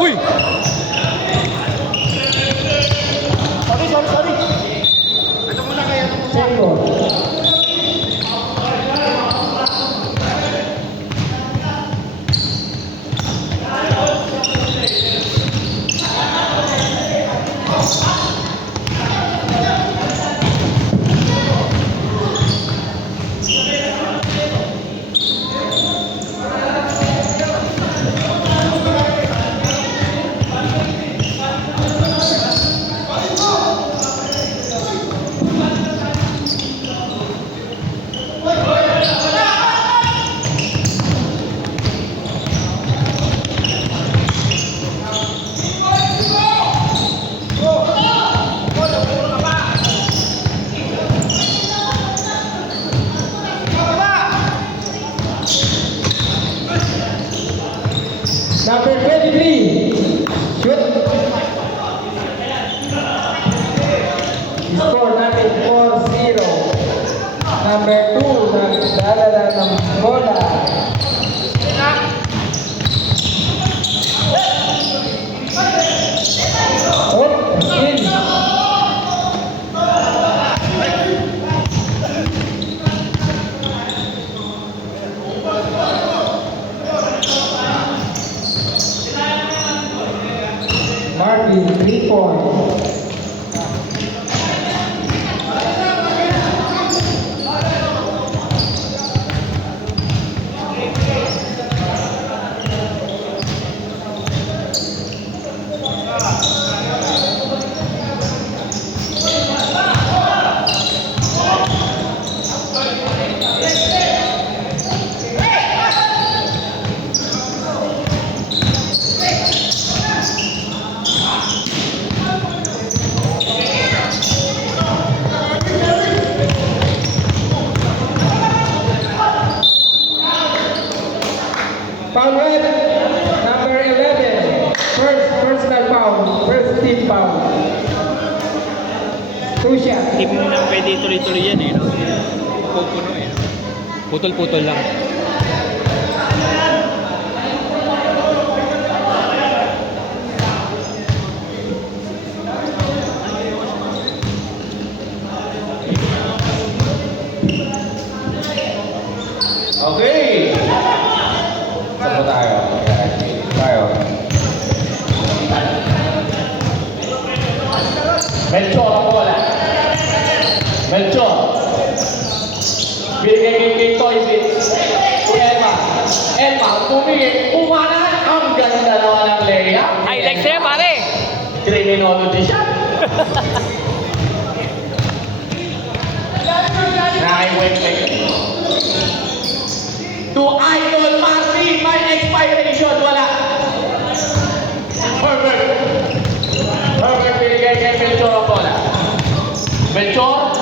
Uy! Sorry. Ano muna kaya? Number 23, shoot. Score natin 4-0. Number 2, nagdadala ng bola. Oh, skill. Martin, 3 points. Foul red, number 11. First personal foul, first team foul. 2 shots. Hindi mo na pwede tuloy-tuloy yan eh, no? Pupuno eh. Putol-putol lang. Okay. Saan po tayo? Melchor ang bola. Melchor. Binigay kay Toy Bits. Si Elma. Elma, pumigil. Umana. Ang ganda naman ng layup. Highlights niya, pare! Criminology siya. Naiwag. To Idol Martin, may expiration. Wala. Herbert. Herbert binigay kay Melchor ang bola. Melchor.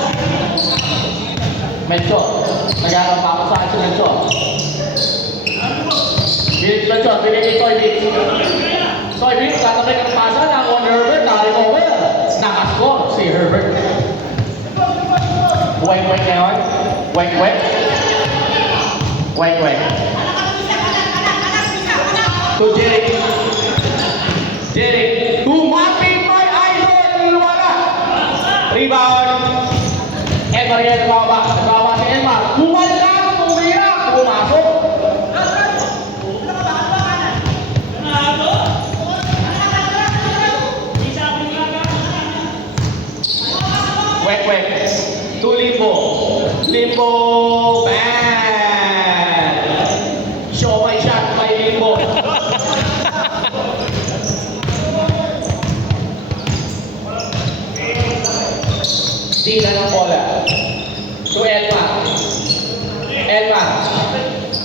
Nag-aaral pa ako sa akin si Melchor. Melchor, binigay Toy Bits. Toy Bits, tatabay ng pasa na on Herbert, na-recover. Nakascore si Herbert. Wait ngayon. Wait. To Jeric. To Martin, my idol. Wala. Rebound. Elmar yan, nagbawa si Elmar. Bumalik, pumasok. Wait. To Limbo. Bang. Show my shot by Limbo. Tila ng bola. To Elmar.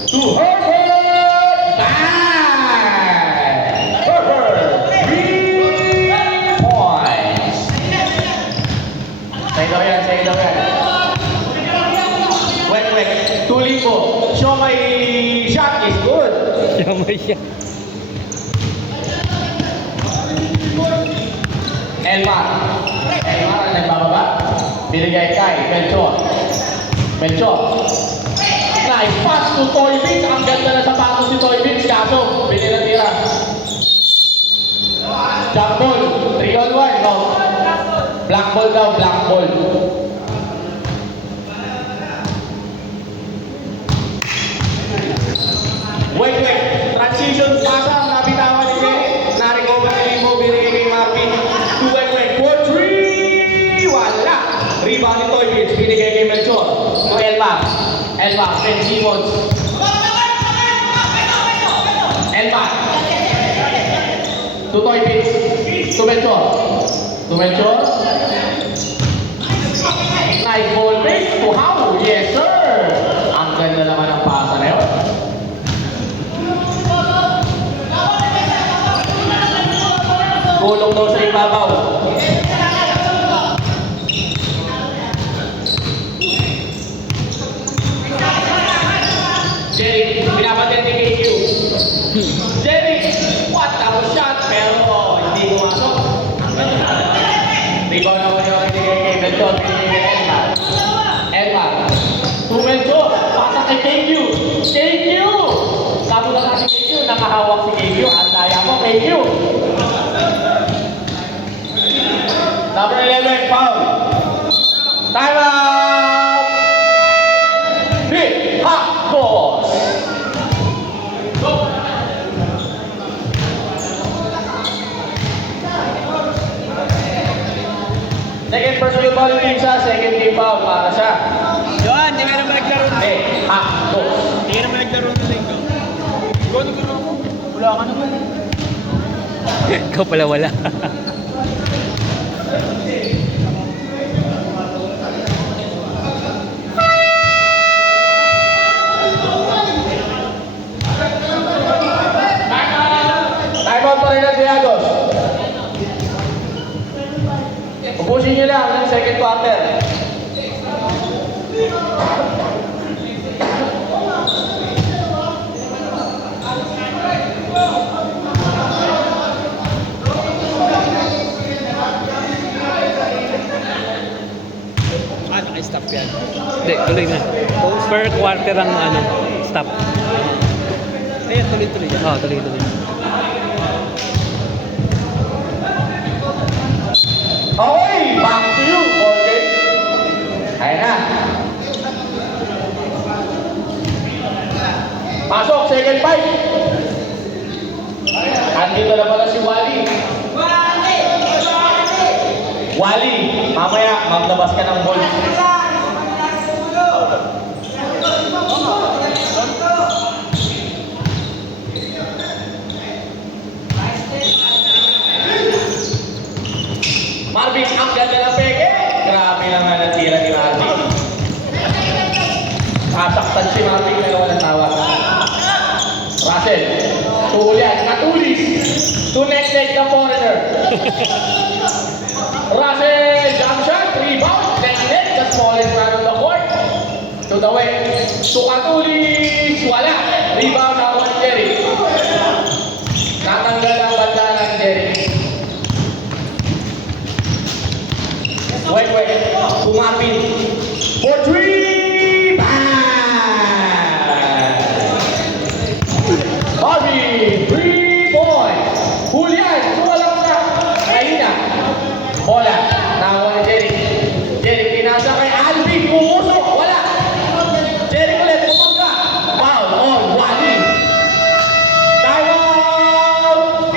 To Herbert. Bang. Herbert. 3 points. Sa'yo daw yan. Wait. To Limbo. Show my shot is good. Siyamay siya. Elmar ang nagbababa. Binigay kay Melchor. Nice pass to Toy Vince. Ang ganda na sapatos si Toy Vince. Kaso, binila-tira. Jump ball. 3-on-1. No. Black ball daw. Black ball. Wait. Transition pasa ang nabitawan ni Jay. Na-recover ni Limo. Binigay kay Marvin. 2-wait. 4-3. Wala. Rebound ni Toy Vince. Binigay kay Melchor. To Elma. Ben Simmons. Elma. To Toy Vince. To Melchor. Nice ball fake to How. Yes, sir. Ang ganda naman ng pasa na yun. Gulong daw sa ibabaw. Jerry, pinapatin ni KQ. Jerry, what a shot, pero hindi pumasok. Rebound naman yung binigay kay Melchor, binigay kay Elma. To Melchor, pasa kay KQ. Sabi na kasi KQ, nakahawak si KQ. Ang daya mo, KQ. Number 11, foul. Time out! Big hot balls. Go. Second personal foul yung isa, second team foul para sa Johan, hindi ka naman naglaro na. Big hot balls. Hindi ka naman naglaro na linggo. Go ako. Wala ka naman. Ikaw pala wala. Time out pa rin ang Diagos. Ubusin nyo lang ng second quarter. Naka-stop yan. Hindi, tuloy na. Per quarter ang stop. Ayun, tuloy-tuloy yan. Oo, tuloy-tuloy. Okay, back to you, okay? Kaya na. Pasok, second fight. Andito na pala si Wally. Wally, mamaya maglabas ka ng ball. Marvin, ang ganda ng peke. Grabe lang nga natira ni Marvin. Sasaktan si Marvin, pero walang tawa. Russell, tulian, natulis. To next leg the foreigner. Russell, jump shot, rebound, next leg, the smallest man on the court. To the way, to Katulis, wala. Rebound ako ni Jerry. Natanggal ang banda ng Jerry. Wait. To Marvin. For 3. Bang! Marvin, 3 points. Julian, sumalang na. Kaina. Bola. Nakuha ni Jerry. Jerry, pinasa kay Alvin. Pumusok. Wala. Jerry ulit. Pumangga. Foul on Wally. Time out.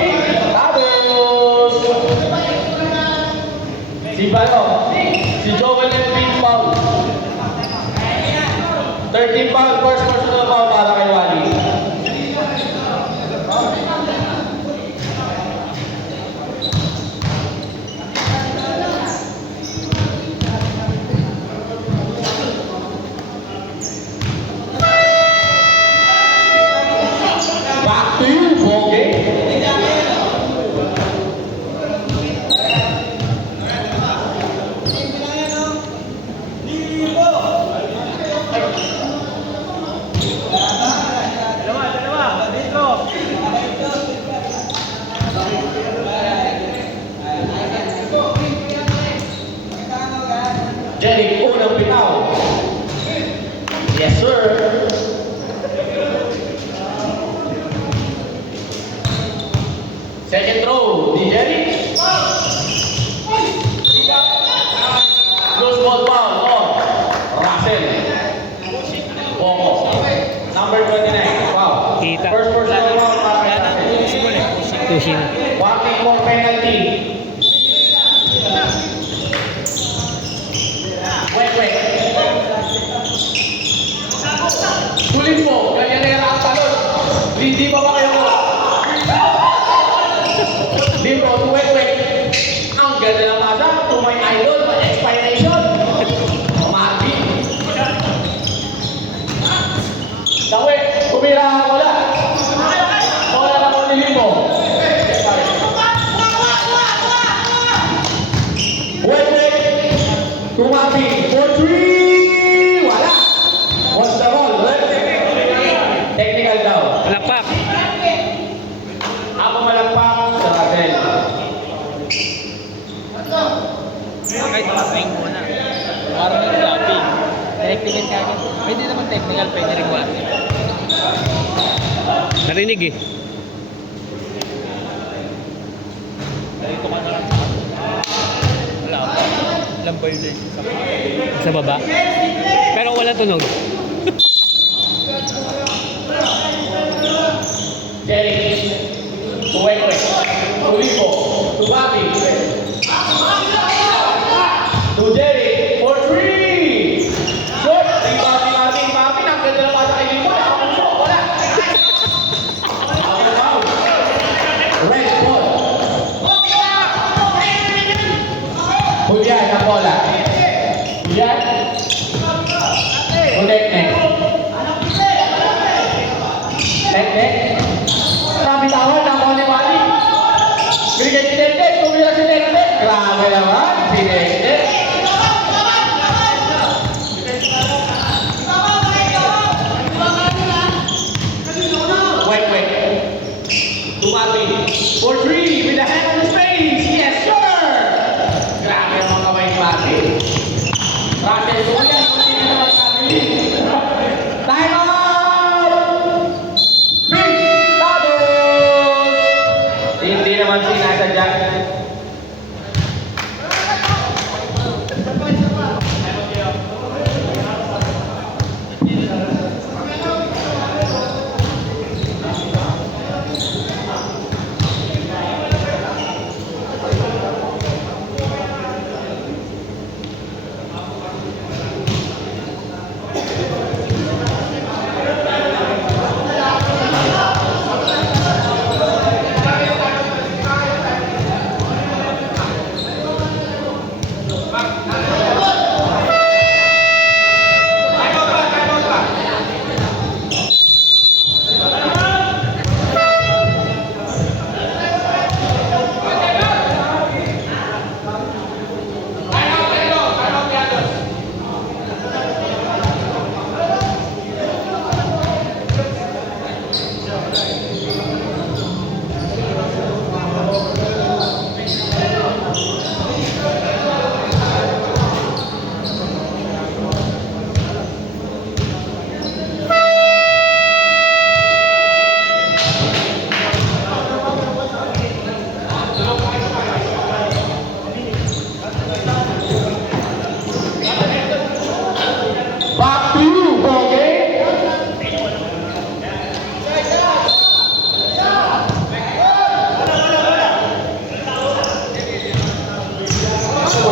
Tapos. Si Bano. Si Joel Embiid foul. 13 foul, first personal foul para kay Wally. Back to you, Boge. Jenny, unang bitaw. Yes, sir. Kita. First personal foul para kay Russell. Tushi na. Warning for penalty. Wait. Sulit mo, ganyanera ang talon. Hindi pa ba kayo mo? Limbo, wait. Ang ganda ng masa, to my idol, my expiration. Mati. Dawe, kumira ang wala. Wala na mo ni Limbo. Wait. Tumabi. 4-3. Wala. What's the ball? Technical daw. Palakpak. Ako malagpak sa atin. Kahit tapping muna. Parang yung tapping. Technical ka agad. Pwede naman technical, pwede rin one. Narinig eh. Dito ka na lang sa akin. Wala pa. Walang violation sa akin. Sa baba. Pero wala tunog. Jerry. Wait. Tulipo. Tumabi. To Jerry. 4-3. Short. Martin. Ang ganda ng masa kay Limbo. Wala. Wow. Red ball. Julian na bola. Julian. Nek. Nabitawan ng Mali. Bigyan si Dende. Tumira si Dende. Grabe naman. Si Dende. Wait. Tumabi. 4-3 with a hand on his face. Yes, sir. Grabe naman kamay ni Mati. Russell, Julian. Hindi naman sabi. Time out! Hindi naman sinasadya.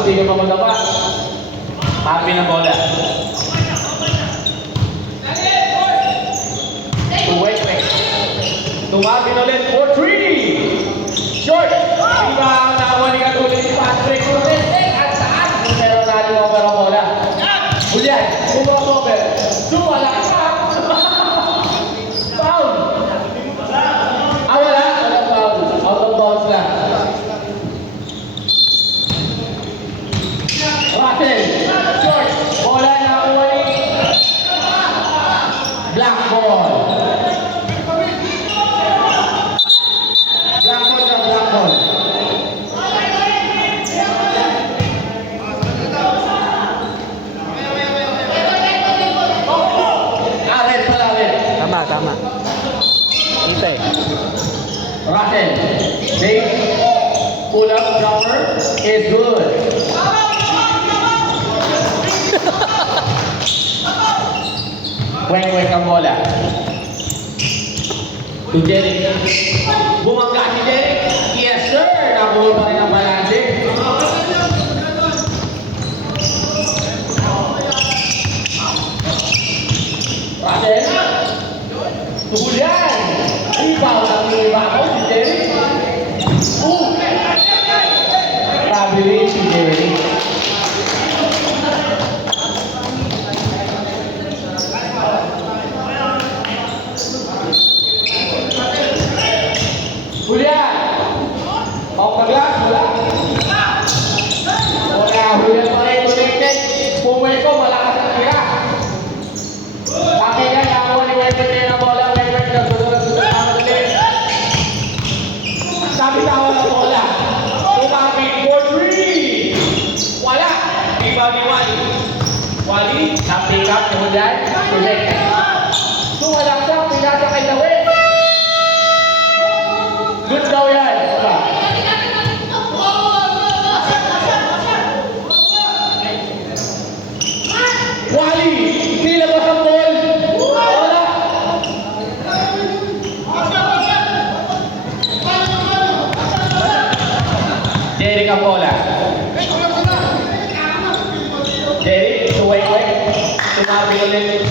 Hindi ka pa magdapa. Happy ng bola. Wait. Tumapin ulit. 4-3. Short. Iba ang nakuha ni Katulin si Patrick Cruz. At saan? Meron natin ang parang bola. Julian. Over. Wala ka. Foul. Wala. Walang foul. Out of bounds lang. Russell, short, bola na uwi. Black ball. Black ball. Red pala, red. Tama. Kita eh. Russell, big pull-up jumper is good. Weng ang bola. To Jeric. Bumangga si Jeric. Yes sir! Nabuhol pa rin ang balanse. Russell. Tuhulan. Rebound ang rebound si Jeric. Grabe rin si Jeric. Julian! Off the glass, wala. Wala, Julian pa rin connected. Pumweko, malakas ang tira. Taki yan, nakuha ni Webber niya ng bola. Webber na sunod-sunod na madali. Sabi tawa ng bola. Tumapit for 3. Wala. Iba ni Wally. Wally, na-pick up, Julian. Connected. Sumalaksak, pinasa kay Dawin. Good daw yan. Wally, nilabas ang ball. Wala. Jeric ang bola. Jeric, suway-way. Tumabi ulit si